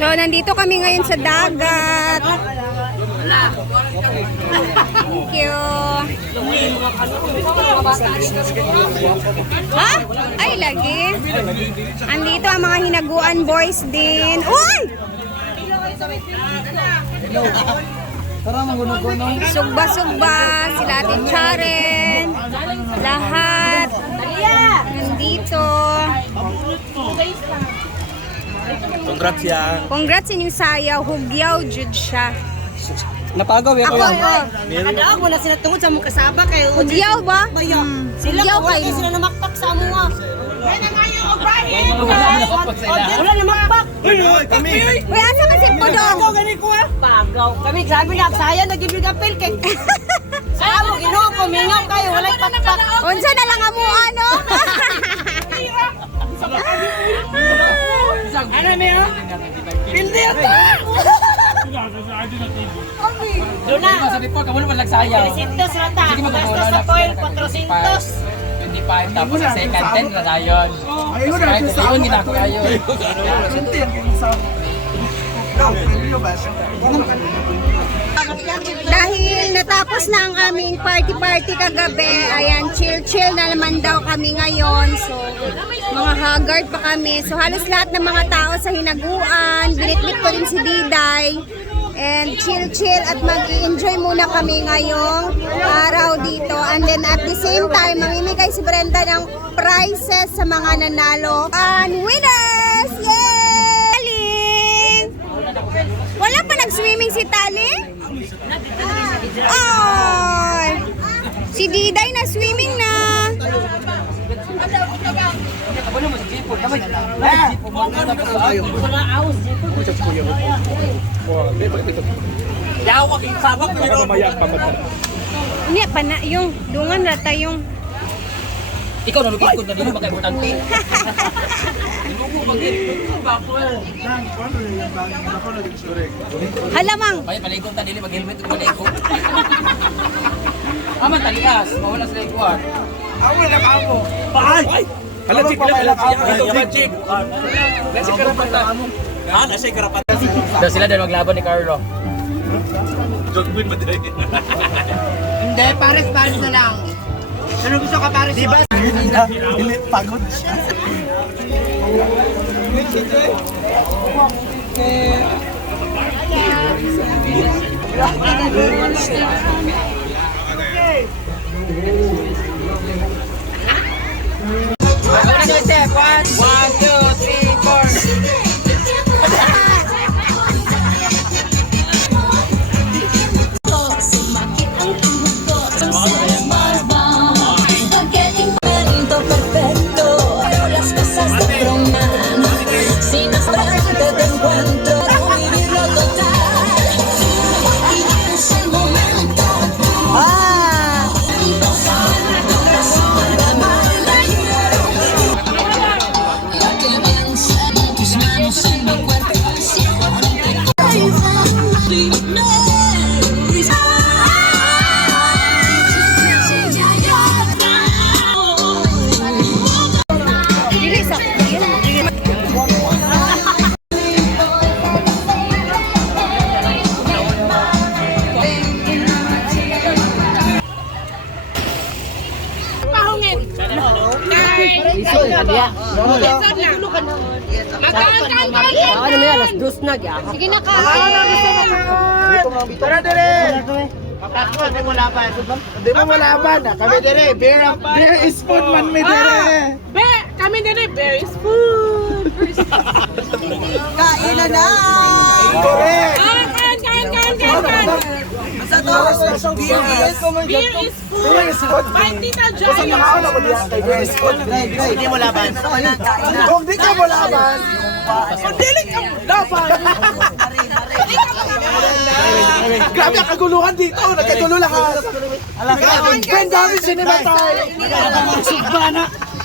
So, nandito kami ngayon sa dagat. Thank you. Ha? Ay, lagi. Andito ang mga hinaguan boys din. Uy! Sugba-sugba, sila Ate Charen, lahat. Nandito. Congrats yan. Congrats sa inyong sayaw, hugyaw, jud siya. Napagaw yan. Ako, ako. Nakadaog mo na sila tungod sa mong kasaba kay Hugyaw ba? Bayo. Hmm. Sila Hugyaw kayo. sila namakpak sa amuha. Wala namakpak. Kami. Uy, asa man si Podong? gani ko ah. Pagaw. Kami sabi na saya nagibig apel kay. Sa amo ginoo ko mingaw kayo wala pakpak. Unsa na lang amo ano? Ano mi ha? Pildi ata. Duna. Sabi po, kamulo man nagsayaw. 300 rata. Gastos sa toil 400. 25 tapos sa second 10 na tayon. Kahit sa yun, ginako ayon. Dahil natapos na ang aming party-party kagabi, ayan, chill-chill na naman daw kami ngayon. So, mga haggard pa kami. So, halos lahat ng mga tao sa hinaguan, binitbit ko rin si Diday. And chill-chill at mag-enjoy muna kami ngayong araw dito. And then at the same time, mamimigay si Brenda ng prizes sa mga nanalo. And winners! Yay! Wala pa nag-swimming si Taling? Ay! Si Diday na swimming na. Hindi pa na yung dungan rata yung ikaw na ko na dili magay importante. halamang. Kaya paligong ta dili mag helmet ko maligo. Ama talias, mawala sa likuan. Hala, chik, hala, hala, chik. Nasa karapatan. Ah, nasa karapatan. Daw sila dahil maglaban ni Carlo. Jogwin tayo? Hindi, pares-pares na lang. Ano gusto ka pares? Di ba? Hindi, pagod siya. One, two, na gya. Sige na ka. Tara dire. Ako, di mo laban. Di mo laban. Kami dire. Beer, beer is food man mi dire. Be, kami din eh, very food. Kain na na. Correct. Kain, kain, kain, kain, kain, kain. Beer is Beer is food. Beer is food. By Tita ano kay beer is food. Hindi mo laban. Kung di ka mo laban. Kung dili ka laban. Grabe ang kaguluhan dito. Nagkagulo lahat. Ben dami sinimatay. Sugbana.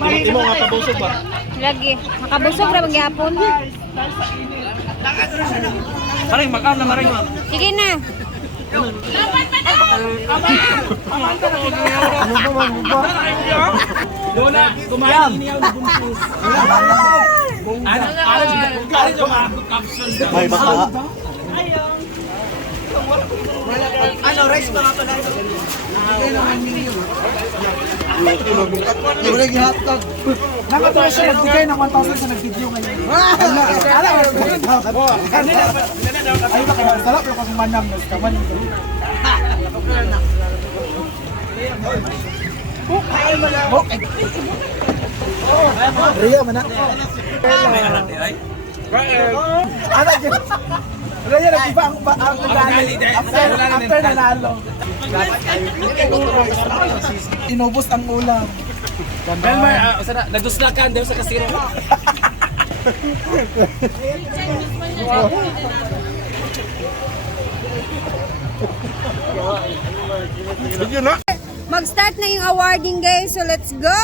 nagkira katagpalan. Lagi. Makabusog ra maghapon. Maring, makaan na maring. Sige na. Lola, kumain niya ang buntis. Ano? Ano? Kari yung mga capsule. May baka. Ano, rice pa nga pala. Nakadurasyon, nagbigay ng 1,000 sa nag-video ngayon. Ala, ala, Ay, baka sarap yung kasong manam. Kaman ito. Rio, mana? Ano yun? Ano yun, nag-iba ang ba ang ugali. After, after nanalo. Inubos ang ulam. Melmar, uh, sana, naduslakan daw sa kasiro. Mag-start na yung awarding guys. So let's go!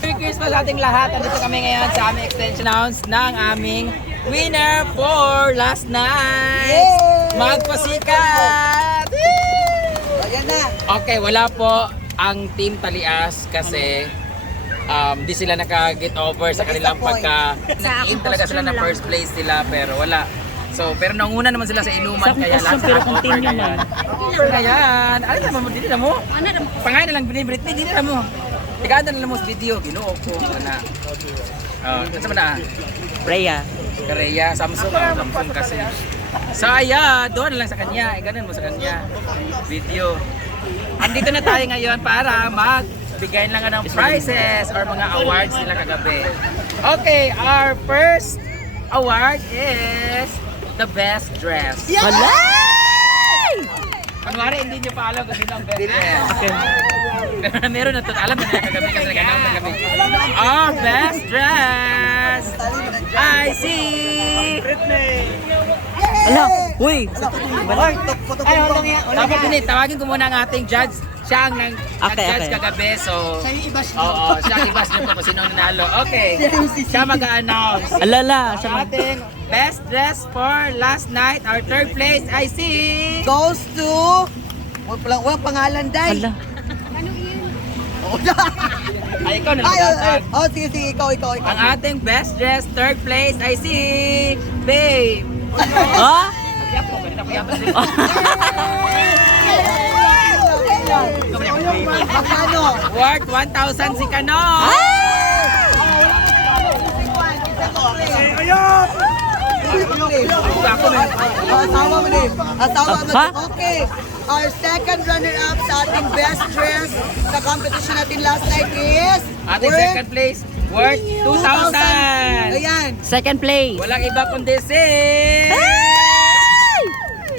Merry Christmas sa ating lahat. Andito kami ngayon sa aming extension house ng aming winner for last night. Magpasikat! Ayan na. Okay, wala po ang team Talias kasi um, di sila naka-get over sa kanilang pagka Sa in aking talaga sila na first place nila pero wala. So, pero nanguna naman sila sa inuman kaya lahat sila over na yan. Over na yan. Ano naman mo, dili na mo. Pangay na lang binibrit, dili na mo. Tigada na lang mo sa video, ginoo ko. Na. Oh, kasi mo na. Rhea. Rhea, Samsung, Samsung kasi. So, ayan, doon lang sa kanya. Eh, ganun mo sa kanya. Video. Andito na tayo ngayon para magbigay lang ng prizes or mga awards nila kagabi. Okay, our first award is the best dress. Hala! Kunwari, hindi nyo pa alam kung sino ang best. Pero meron na to. Alam na nila kagabi kasi nag-announce na kagabi. Our best dress! I see! Ala, uy! Ay. Dapat din, tawagin ko muna ang ating judge. Siya ang nang nag-judge kagabi, so... Oo, siya ang ibas niyo kung sino nanalo. Okay, siya mag-announce. Alala, Ang ating best dress for last night, our third place, I see... goes to... Wala palang walang pangalan, Day. Ay, ikaw na Ay, ay, ay. lang. Oh, sige, sige, ikaw, ikaw, ikaw. Ang ating best dress, third place, I see... Babe! Ha? Yap mo, ganito ko yap. Magkano? Worth 1,000 si Kano! Na. Asawa mo din. Asawa mo din. Okay. Our second runner-up sa ating best dress sa competition natin last night is... Ating second place, worth 2,000! Ayan. Second place. Walang iba kundi si...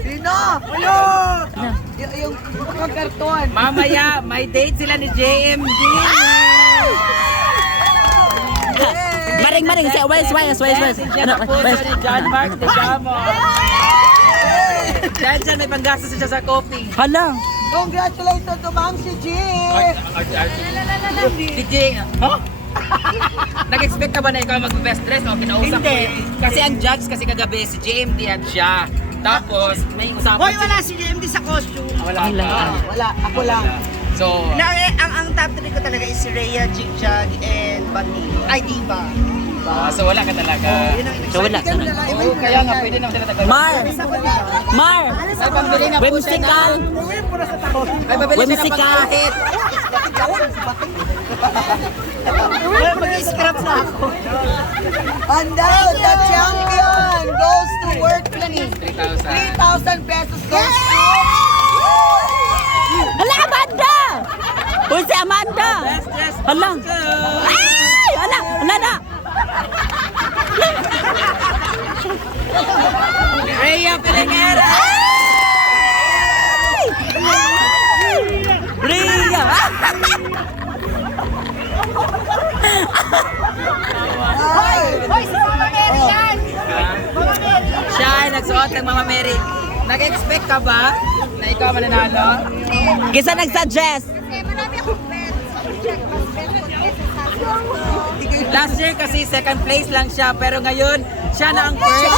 Sino? Ayun! Yung pagkarton. Mamaya, may date sila ni JMD! Maring maring sa West West West West. Ano, West. ni John Mark de Gamo. Dahil dyan may panggastos siya sa coffee. Hala. Congratulations to Ma'am si Jean! DJ, huh? Nag-expect ka ba na ikaw mag-best dress o kinausap mo? Kasi ang judge kasi kagabi si JMD at siya. Tapos may usapan. Hoy, wala si JMD sa costume. Wala. Wala. Wala, ako lang. So, Na, eh, ang, ang top 3 ko talaga is si Rhea, Jig Jag, and Bunny. Ay, Diva. Ah, so wala ka talaga. So wala na. Oo, kaya nga pwede naman sila tagalog. Mar! Mar! Ay, pambili na po siya Whimsical! ng... Ay, pabili siya ng Whimsical! pangkahit. Mag-scrap na ako. And now, the champion goes to 3,000. 3,000 pesos goes to... Hala, Amanda! Uy, si Amanda! Hala! Ay! Hala! Hala na! Rhea Pelengera! Ay! Nagsuot ng Mama Mary. Nag-expect ka ba na ikaw mananalo? Kisa nag-suggest. Kasi marami akong bets. Last year kasi second place lang siya, pero ngayon siya na ang first.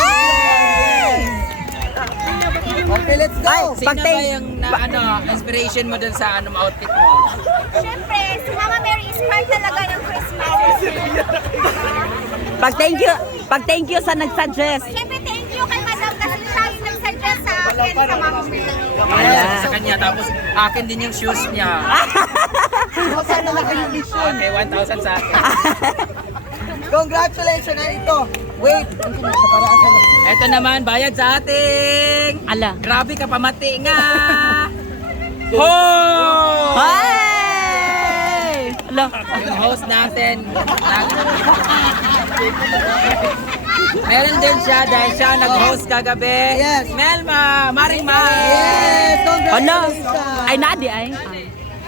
Okay, let's go. Sino Pagting- ba yung na, ano, inspiration mo dun sa ano, outfit mo? Siyempre, si Mama Mary is part talaga ng Christmas. Pag thank you, pag thank you sa nag-suggest. Siyempre, nag-suggest sa kanya. Tapos akin din yung shoes niya. Okay, 1,000 sa akin. Congratulations na ito. Wait. Para asan na? Ito naman, bayad sa ating... Ala. Grabe ka pamati nga! Oh! Hi! Ala. Yung host natin. Meron din siya dahil siya nag-host kagabi. Yes. Melma, Maring Ma. Yes, congratulations. Ay, nadi ay.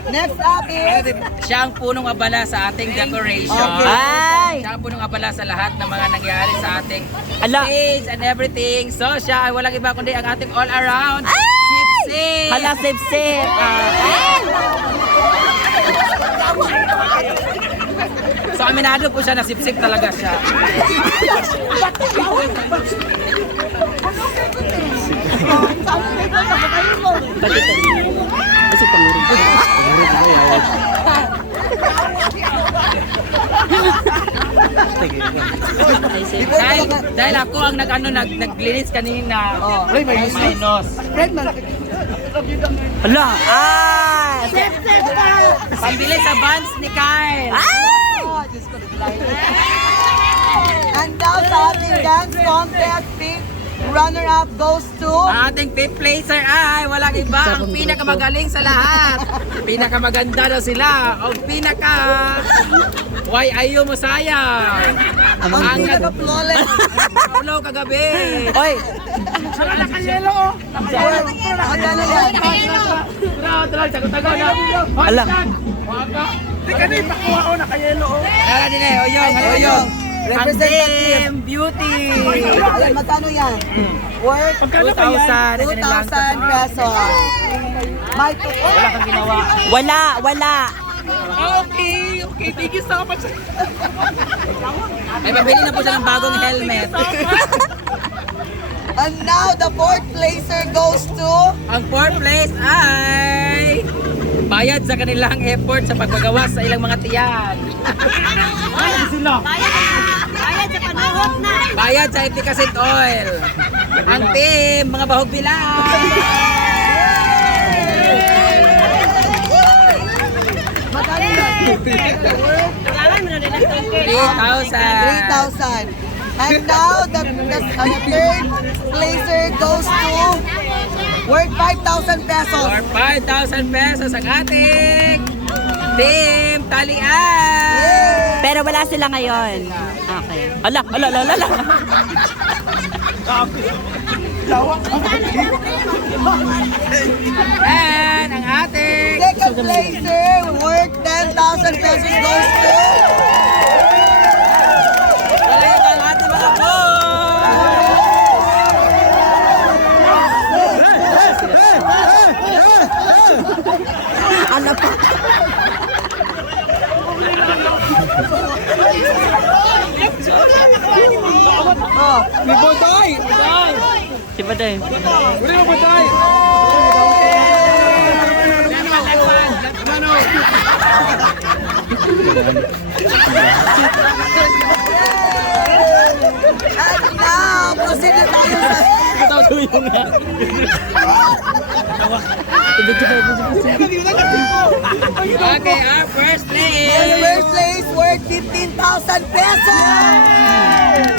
Next up is... Siya ang punong abala sa ating decoration. Okay. Ay! Siya ang punong abala sa lahat ng mga nangyari sa ating Ala. stage and everything. So siya ay walang iba kundi ang ating all around. Ay! Sip-sip. Hala, sip sip. Ay! So aminado po siya na sip-sip talaga siya. Kasi pangurog. Ay, sip. Dahil, dahil ako ang nag, ano, nag, naglinis kanina. Oh. Ay, may nose. Hala. Ay! Sip sip. Pambili sa buns ni Kyle. Ay! And now sa ating dance contest, runner-up goes to... Ang ating fifth placer ay walang iba ang pinakamagaling sa lahat. Pinakamaganda daw sila. O pinaka... Why ayaw mo sayang? Ang Ang pinaka-flawless. Hello kagabi. Oy! Magkano yan? Ala. Di ka na ipakuha o nakayelo o. Kaya din eh, oyong, oyong. Representative. beauty. Ayan, magkano yan? Worth pa yan? 2,000. Ganun lang. 2,000 pesos. May Wala kang ginawa. Wala, wala. Okay, okay. Thank you so much. Ay, pabili na po siya ng bagong helmet. And now, the fourth placer goes to... Ang fourth place ay bayad sa kanilang effort sa paggagawa sa ilang mga tiyan. Bayad sa panahon na. Bayad sa efficacent oil. Ang team, mga bahog bilang. Magkano yan? 3,000. 3,000. And now, the, the, the third placer goes to... Worth 5,000 pesos. For 5,000 pesos ang ating team talian. Pero wala sila ngayon. Okay. Ala, ala, ala, ala. ala. And ang ating Second placer, worth 10,000 pesos goes to... wala iba ang ating mga boss. Ala pa. Oh, May boday. Baday. Wala mo boday. And now, proceed na tayo sa... Okay, our first place. The first place worth 15,000 pesos!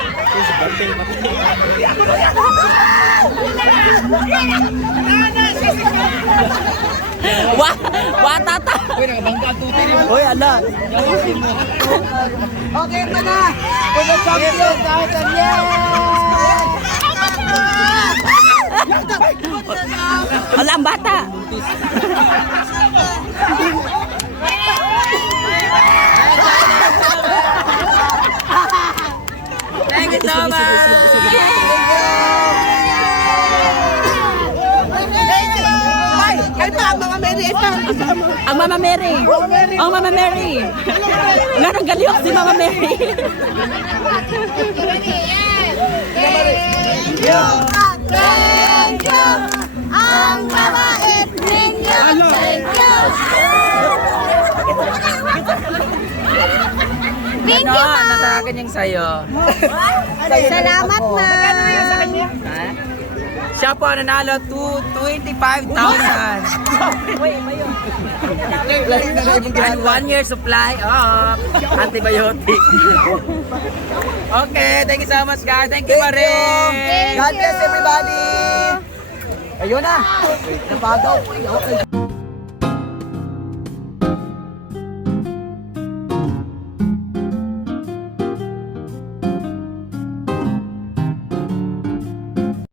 Watata! Wa, watata! Uy, nakabangga ang tuti rin. Uy, ala. Okay, ito na! For the champion, thousand, Ala, ang bata. Thank you much. Ay, pa, mga Mary, ito. Ang Mama Mary. Ang Mama Mary. Nga nang galiok si Mama Mary. Thank you! Ang mabait ninyo! Thank you! Thank Ano, you, ma'am! nasa akin yung sayo. Salamat, ma'am! Ha? Siya po ang nanalo to 25,000. And one year supply of antibiotic. okay, thank you so much guys. Thank you, Thank you. Marie. God bless everybody! Ayun na! Napagaw. Okay.